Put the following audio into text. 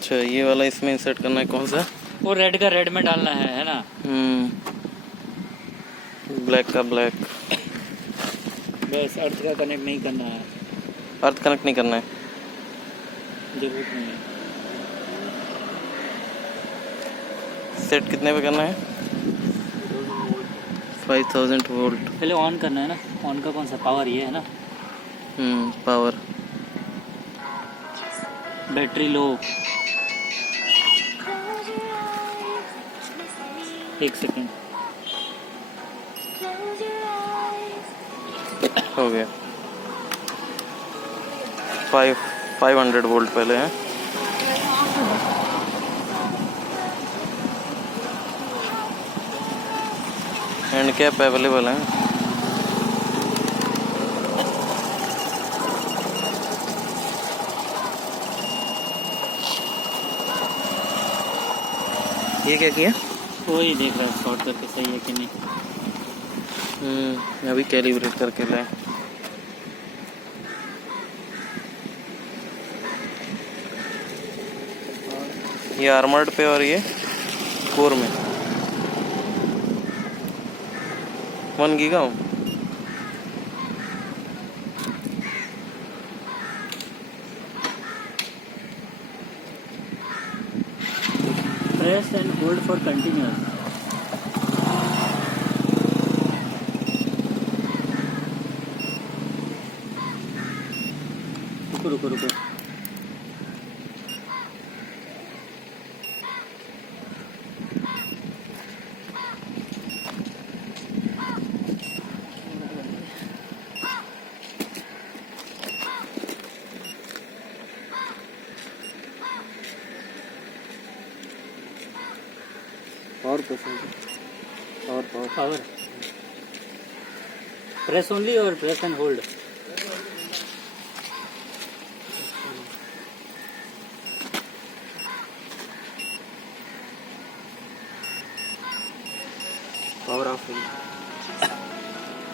अच्छा, ये वाला इसमें इंसर्ट करना है, कौन सा? वो रेड का रेड में डालना है ना? ब्लैक का ब्लैक। बस अर्थ का कनेक्ट नहीं करना है। अर्थ कनेक्ट नहीं करना है, जरूरत नहीं है। सेट कितने पे करना है? 5000 वोल्ट। पहले ऑन करना है ना। ऑन का कौन सा पावर? ये है ना। पावर। Battery low. 1 सेकेंड। हो गया। 500 वोल्ट पहले है। हैंड कैप अवेलेबल है। ये क्या किया? वही देख रहा है शॉर्ट करके सही है कि नहीं। अभी कैलिब्रेट करके लाए। ये आर्मर्ड पे और ये कोर में 1 giga. Press and hold for continuous. रुको रुको रुको। और पावर प्रेस ओनली और press and hold. Power of.